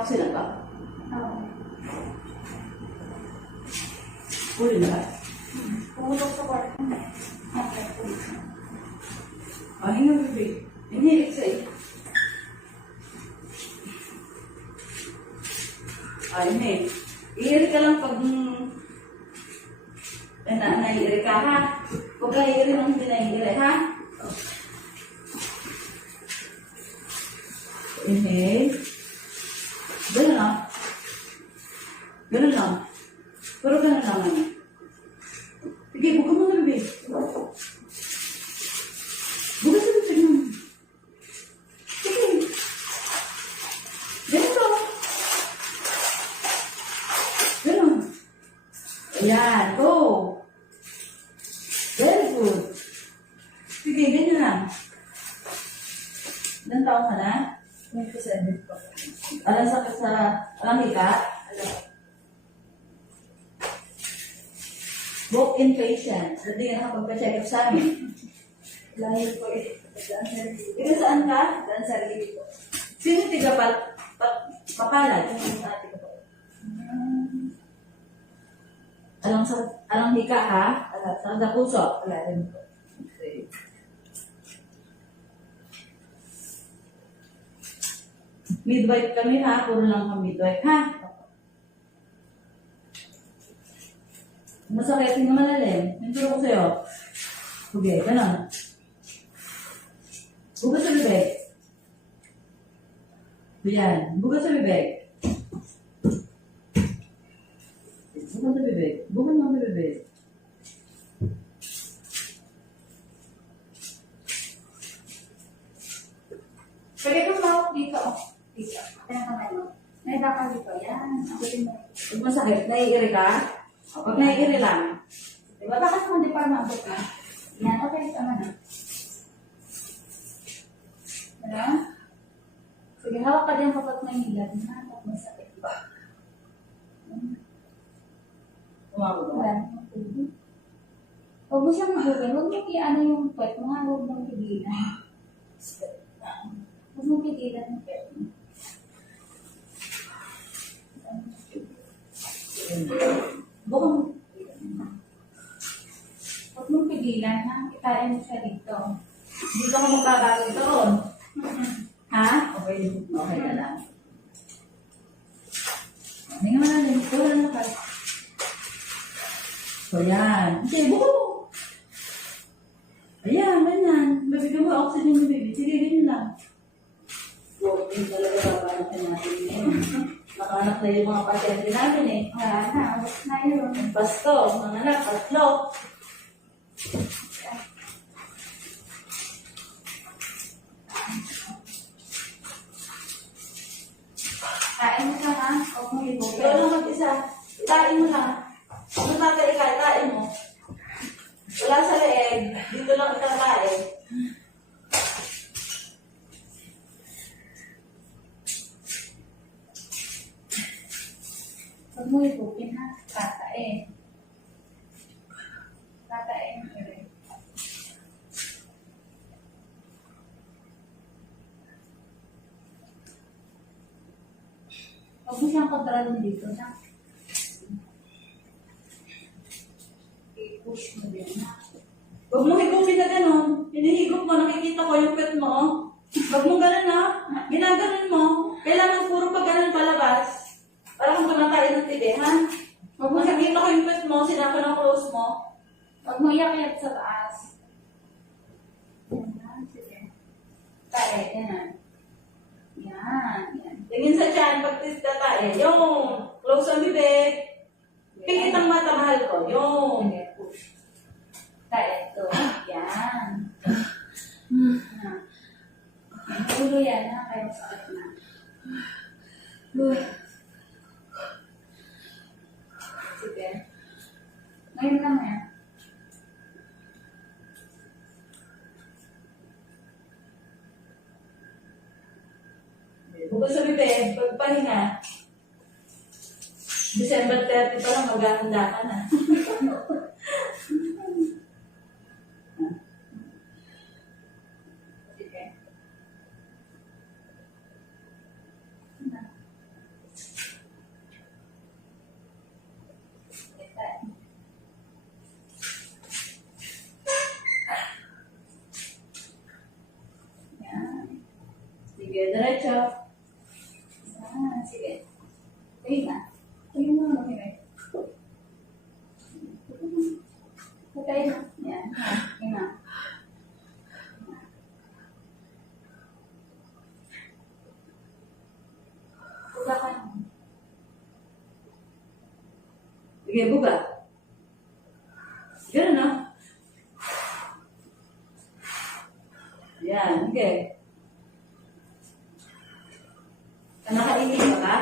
oxygen ka? Oo. Huli na ba? Pumutok sa kwarto mo. Okay. Hinga, bebe. Hinihilig sa'yo. Hindi. Iiri ka lang pag naiiri ka, ha? Huwag ka iiri nang hindi naiiri, ha? Inhale. Ganun lang. Ganun lang. Pero ganun lang ano. Sige, buka mo na, bebe. Buka sa bebe mo. Sige. Ganito. Ganun. Ayan, go. Very good. Sige, ganyan lang. Ilan taon ka na? 27 po. Alam alam hika? Walk-in patient. Hindi nga kapag-check up sa amin. Layo po eh. Daan sa review. Ikaw saan ka? Daan sa review po. Sino tiga Mapalad? Yung ate ko po. Alang hika ha? Sa puso? Wala rin po. Okay. Midwife kami ha? Puro lang kami midwife ha? Masakit yung malalim. Nanduro ko sa'yo. Okay, ganun. Bukas sa bibig. Yan. Bukas sa bibig. Bukas sa bibig. Bukas sa bibig. Pwede kang mawak dito. Dito. Kaya kamay mo. May bakal dito. Yan. Abutin mo. Pag masakit, naiiri ka? Pag naiiri lang. Diba? Bakit mo hindi pa maabot na? Yan. Okay. Tama na. Ano? Sige, hawak ka din kapag may hilat na. Kapag may sakit ba? Umabot mo. Wala. Huwag mo siyang mahugan. Huwag mo i-ano yung puwet mo nga. Huwag mong pigilan. Huwag mong pigilan yung puwet mo. Bukan. Huwag mong pigilan ha. Itain mo siya dito. Dito ka magbabago doon. Ha? Okay. Okay ka lang. Hindi nga malalim. Wala na ka. So, yan. Sige, buko mo. Ayan, ganyan. Mabigyan mo oxygen mo, baby. Sige, ganyan lang. So, yun talaga babanatan natin yun. Nakanak na yung mga pasyente namin eh. Wala na. Abot na yun. Pasto, mga anak, tatlo. Kain mo siya ha. Huwag mo Ikaw ibugay. lang mag-isa. Itain mo lang. Ano tatay ka, itain mo. Wala sa leeg. Dito lang ikakain. Huwag mo ibugin ha. Tatain. Tatain mo rin. Huwag mo siyang kadralin dito na. I-push mo din ha. Huwag mo higupin na gano'n. Hinihigop mo, nakikita ko yung pet mo. Huwag mo gano'n ha. Ginaganon mo. Kailangan puro pa gano'n palabas. Para kung tumatay ng tibi, ha? Huwag mo siyang Nakikita ko yung pet mo, sinapa ng close mo. Huwag mo iyak sa taas. Yan na, sige. Tae, yan. Yan, yan. Tingin sa tiyan, pag tatay. Yung, close ang bibig. Pingit ang mata, mahal ko. Yung. Sige, push. Tae, ito. Yan. Yan. Ang ulo yan, ha? Kaya sakit na. Sige. Ngayon lang yan. Bukas sa bibig, pagpahinga. December 30 pa lang, maghahanda ka na. Sige. Sige, diretso. Sige. Ayun na. Ayun na, okay. Okay na. Yan. Ayun na. Buka ka na. Sige, buka. Ganun na. Yan, okay. Nakaingin ka ba?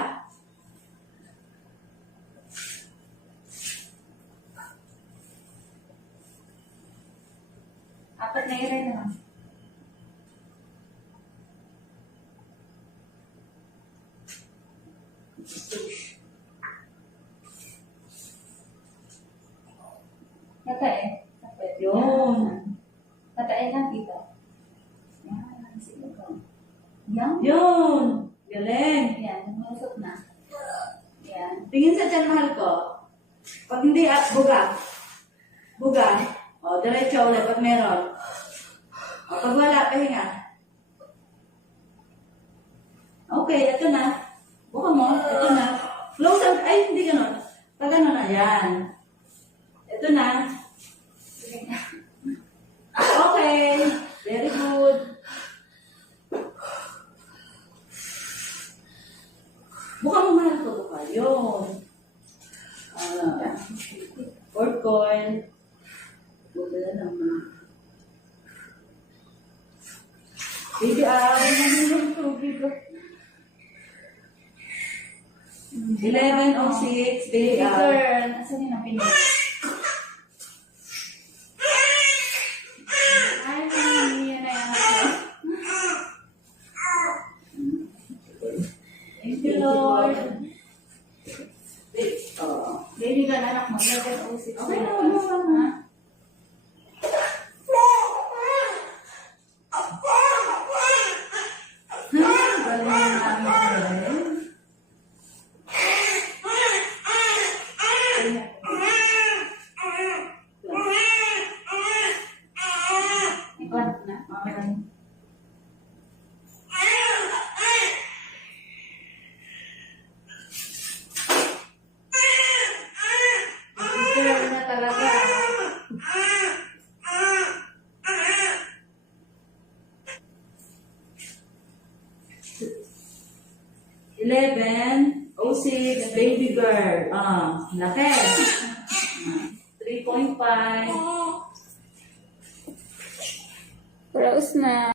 Apat na irin naman. Tatae. Yun. Tatae lang dito. Yan. Sige ko. Yan. Yun. Galing. Yan. Umusok na. Yan. Tingin sa tiyan, mahal ko. Pag hindi, buga. Buga. O, diretso ulit pag meron. O, pag wala, pahinga. Okay, ito na. Buka mo. Ito na. Close out. Ay, hindi ganun. Pag ano na, yan. Ito na. Sige na. Okay. Very good. Buka mo, mahal ko. Buka. Yun. Fourth coil. Buka na naman. Baby, yung tubig ko. 11:06, baby, Girl, asan yun ang pinag? Ay, hindi na yan ako. Thank you, Lord. Baby ka na anak mo, 11:06. Okay na, buka na. Galing na namin. Ikaw na. Okay. Girl na talaga. Eleven, 06, baby girl. Laki. 3.5. Rose na.